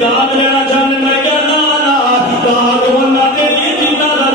داد لینا چاہتے میں کیا نا داد ورنہ تیری جیتا دا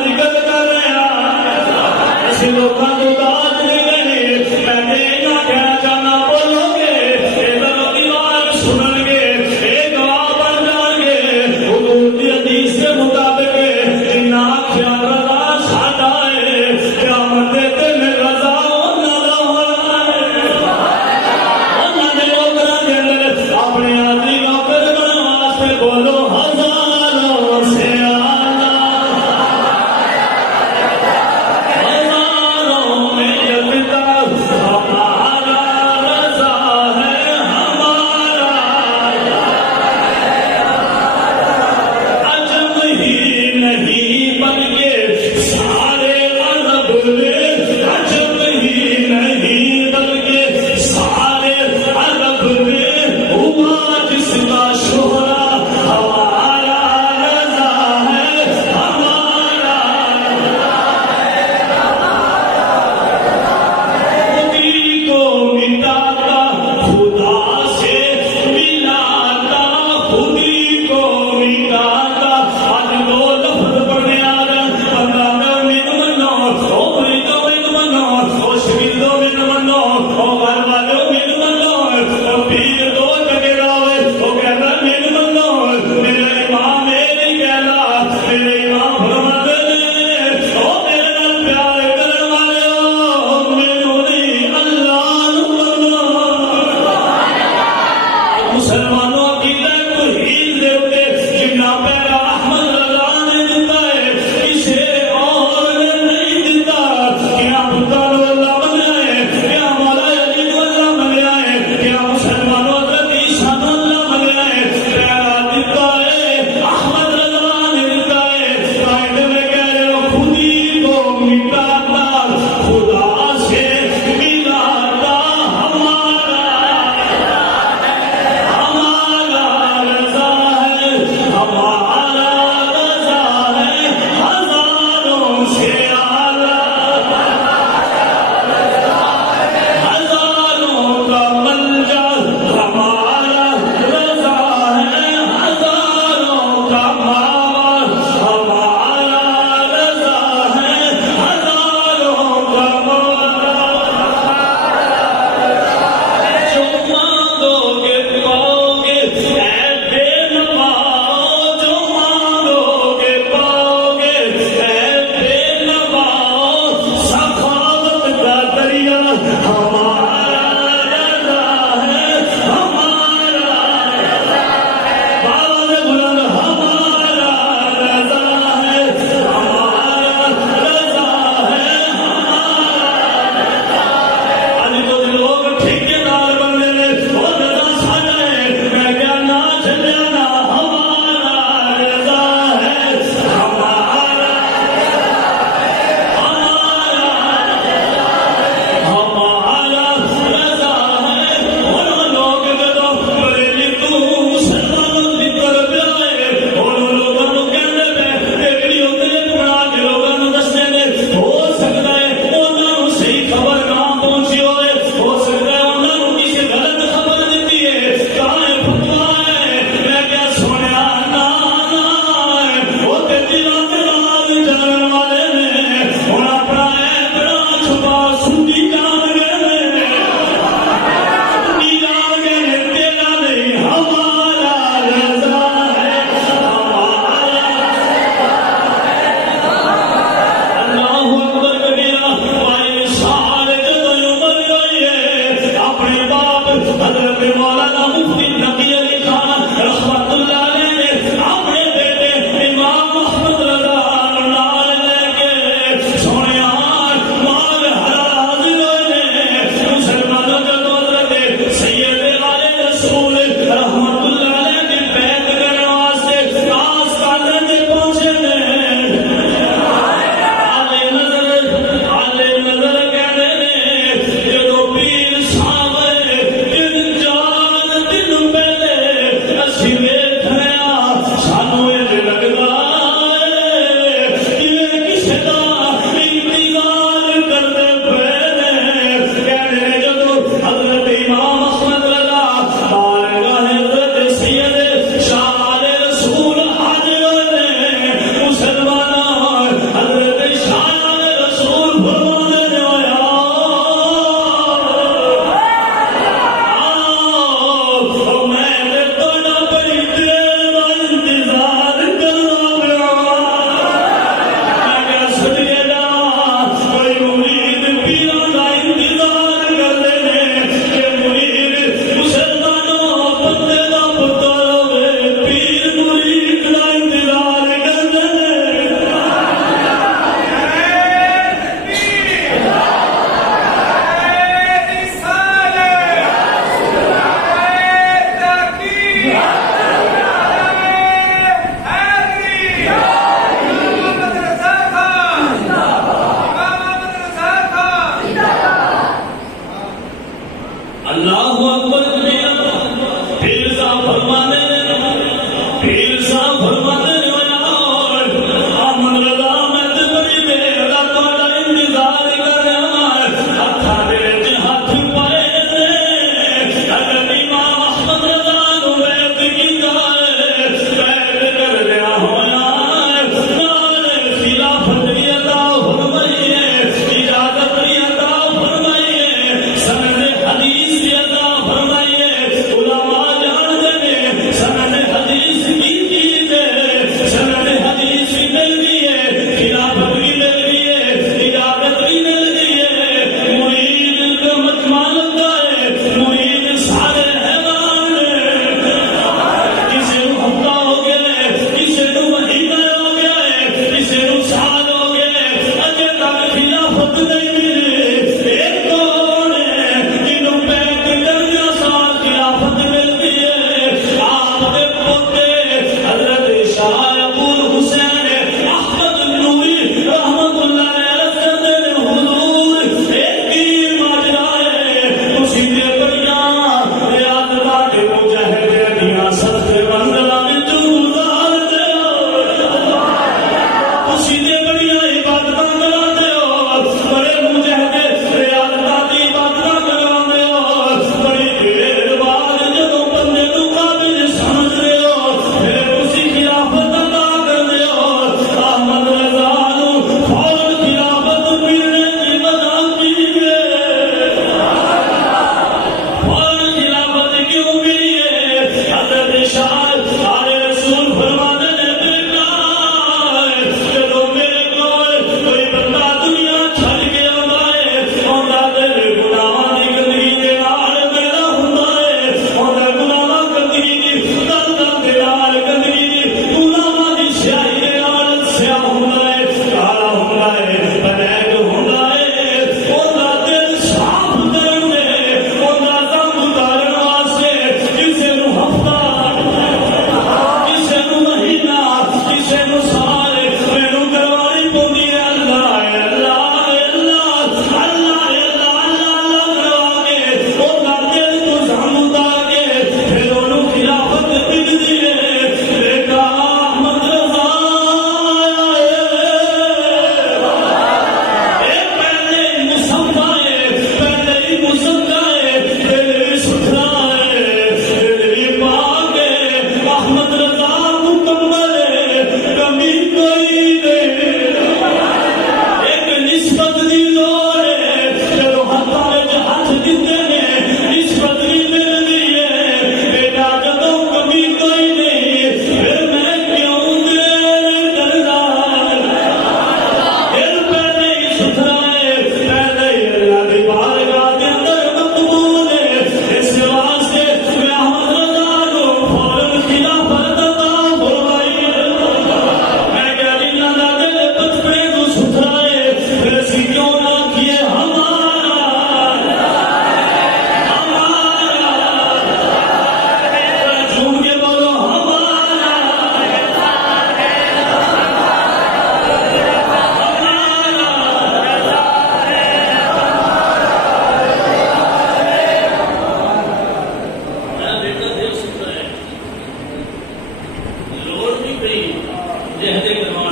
رہتے کروا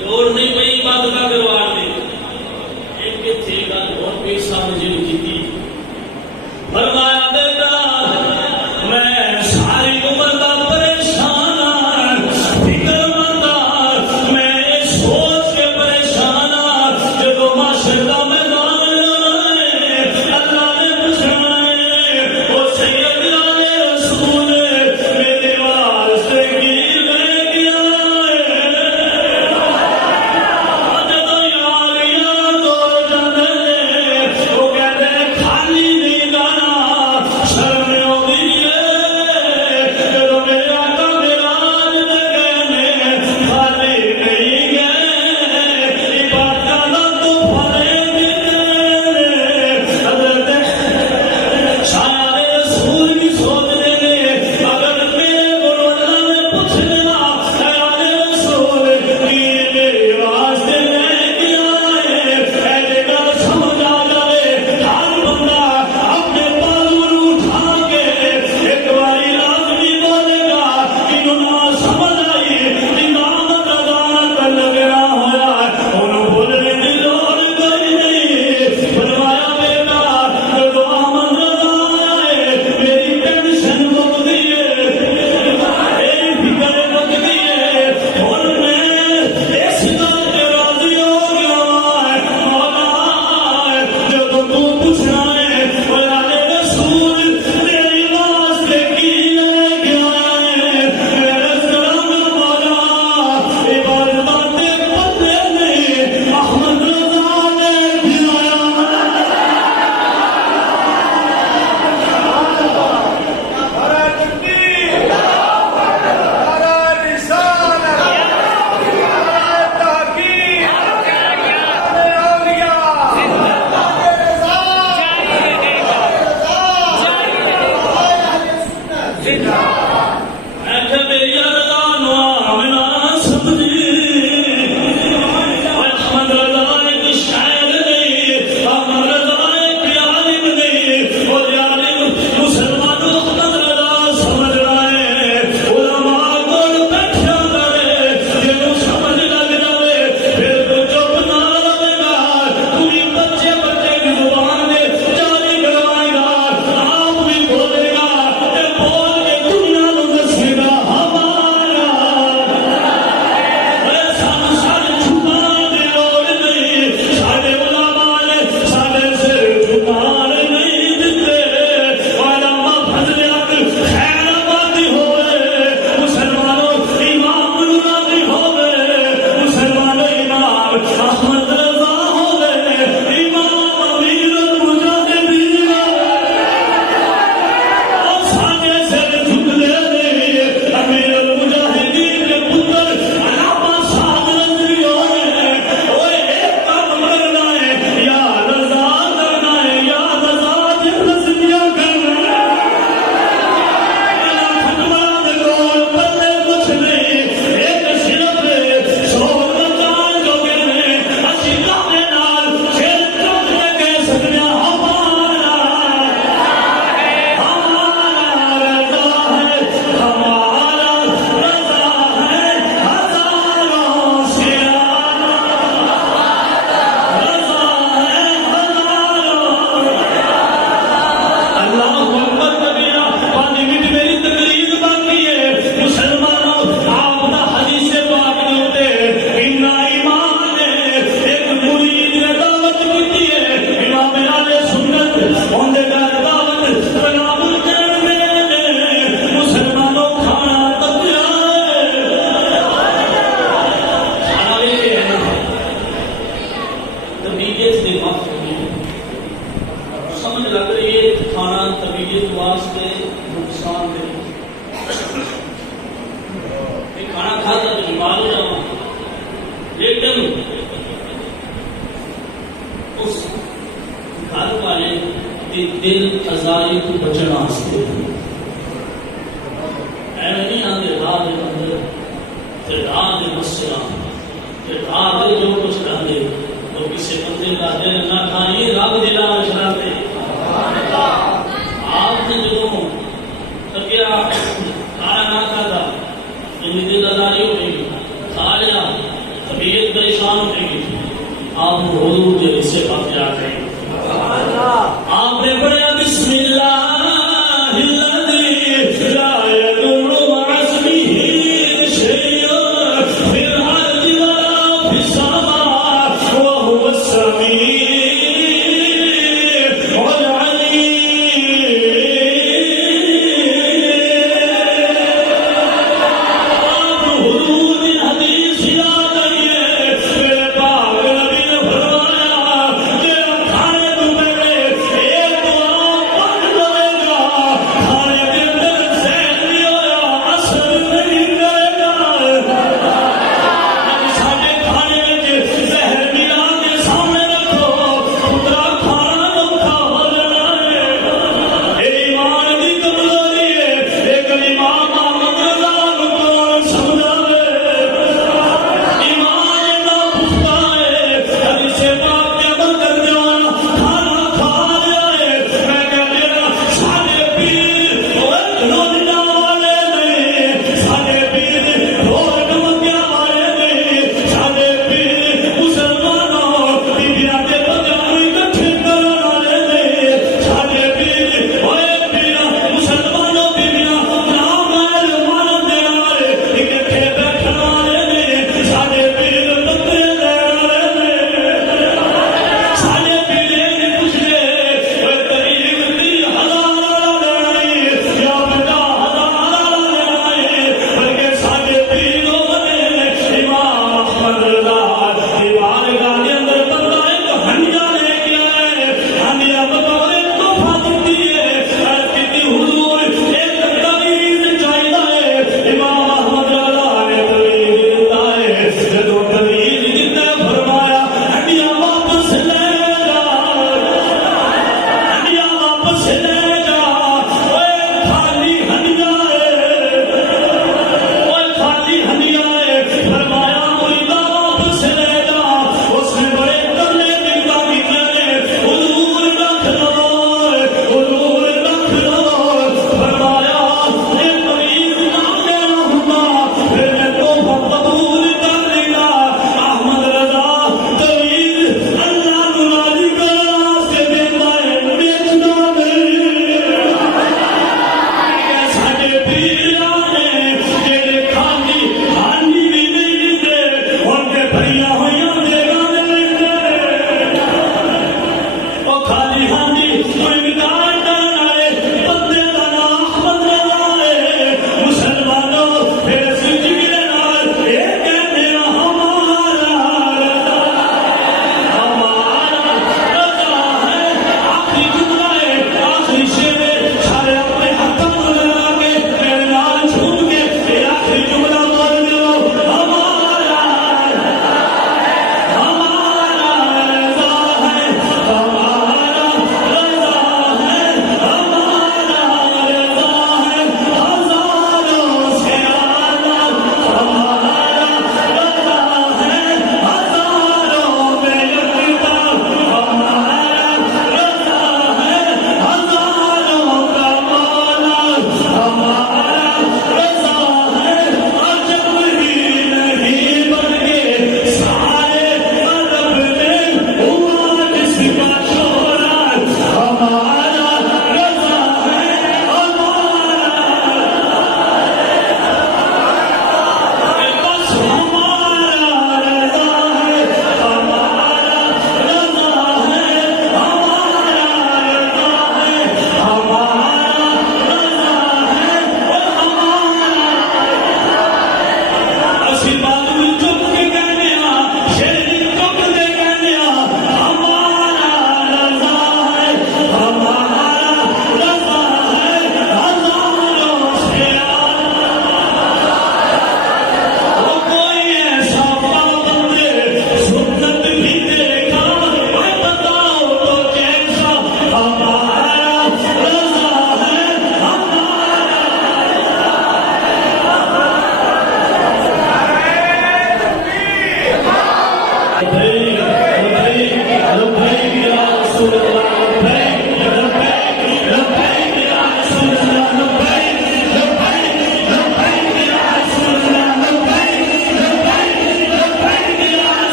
لوڑ نہیں پئی عبادت کروا دی ایک تھی گل بہت پیر صاحب نے جی کی فرمایا بیٹا میں ساری عمر کا پریشان فکر مند میں سوچ کے پریشان جب معاشرے کا میدان اللہ نے پوچھنا ہے وہ سید رسول میرے واسطے کی لے گیا جب یار یار تو جانے وہ کہتے خالی نہیں جانا شرم آتی ہے جب میرے آقا میراج دے گئے خالی نہیں گئے عبادت کا تو پھلے دیتے حضرت شاید رسول بھی سوچ دے اگر میرے کو اللہ نے پوچھ لینا شاید رسول میرے واسطے لے گیا ہے ایسے گل سمجھ آ جائے ہر بندہ اپنے بازو اٹھا کے ایک باری لازمی بولے گا انہوں نہ سمجھ آئی امام رضا کا لگنا ہوا انہوں بولنے کی لوڑ کوئی نہیں فرمایا بیٹا جب امام رضا آئے میری ٹینشن مک گئی ہے میری فکر مک گئی ہے اور میں اس گل پہ راضی ہو گیا مولا جب تو پوچھنا ہے بلال رسول میری واسطے کی لے گیا ہے میرے سلام مولا عبادت کے پتے نہیں احمد رضا نے دلایا دل ازاری تو بچنا واسطے ایویں نہیں آتے راہ دے اندر تے راہ دے مسئلہ تے راہ دے جو کچھ کہندے وہ کسی بندے کا دل نہ کھائیں رب دی راہ چلاتے آپ نے جدوں تکیا کھانا نہ کھاتا ان دل ازاری ہو گئی کھا لیا طبیعت پریشان ہو گئی آپ حضور کے رسے پاک آ گئے آپ نے پڑھا بسم اللہ الذی لا یضر مع اسمہ شیء فی الارض ولا فی السماء وهو السمیع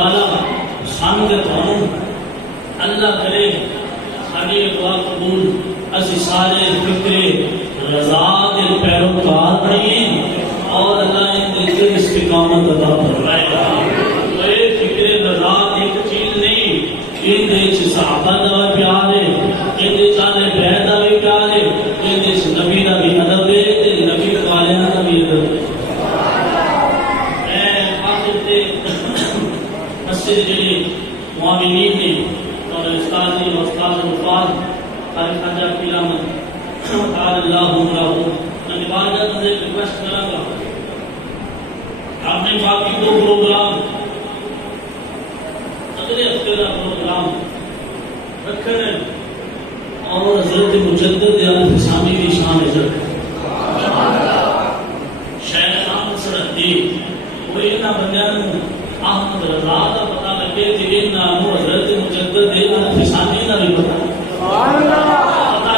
تعالیٰ سانو دے تھانوں اللہ کرے ساری دعا قبول اسی سارے فکر رضا کے پیروکار بنیے اور اللہ ان دل کے استقامت عطا فرمائے. تو یہ فکر رضا ایک چیز نہیں، ان دے صحابہ دا پیار ہے، ان دے چاہے بیت دا بھی پیار ہے، ان دے نبی دا بھی ادب ہے تے نبی والیاں دا بھی ادب ہے. میں آخر تے مسجد جڑی معاونین نے اور استاد جی استاد وفاد طارق خواجہ پیر احمد قال اللہ عمرہ میں عبادت سے ریکویسٹ کروں گا آپ نے باقی دو پروگرام اگلے ہفتے کا پروگرام رکھنے اور حضرت مجدد الفسانی کی شان عزت شیخ نام سرحدی وہ انہاں بندیاں احمد رضا کا پتہ لگے کہ انہاں حضرت مجدد الفسانی کا بھی پتہ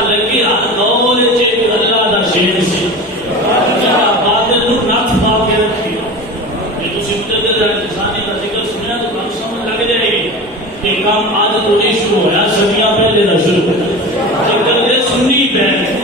لگے ہر دور وچ اللہ دا شیر سی جہاں بادل نو نتھ پا کے رکھی یہ تسی مجدد الفسانی کا ذکر سنیا تو تانوں سمجھ لگ جائے گی کہ کام آج تو نہیں شروع ہوا صدیاں پہلے دا شروع ہوا ذکر دے سنی بیٹھ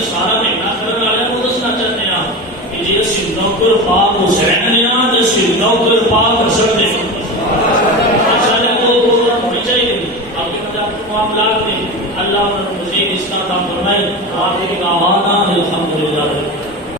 سارا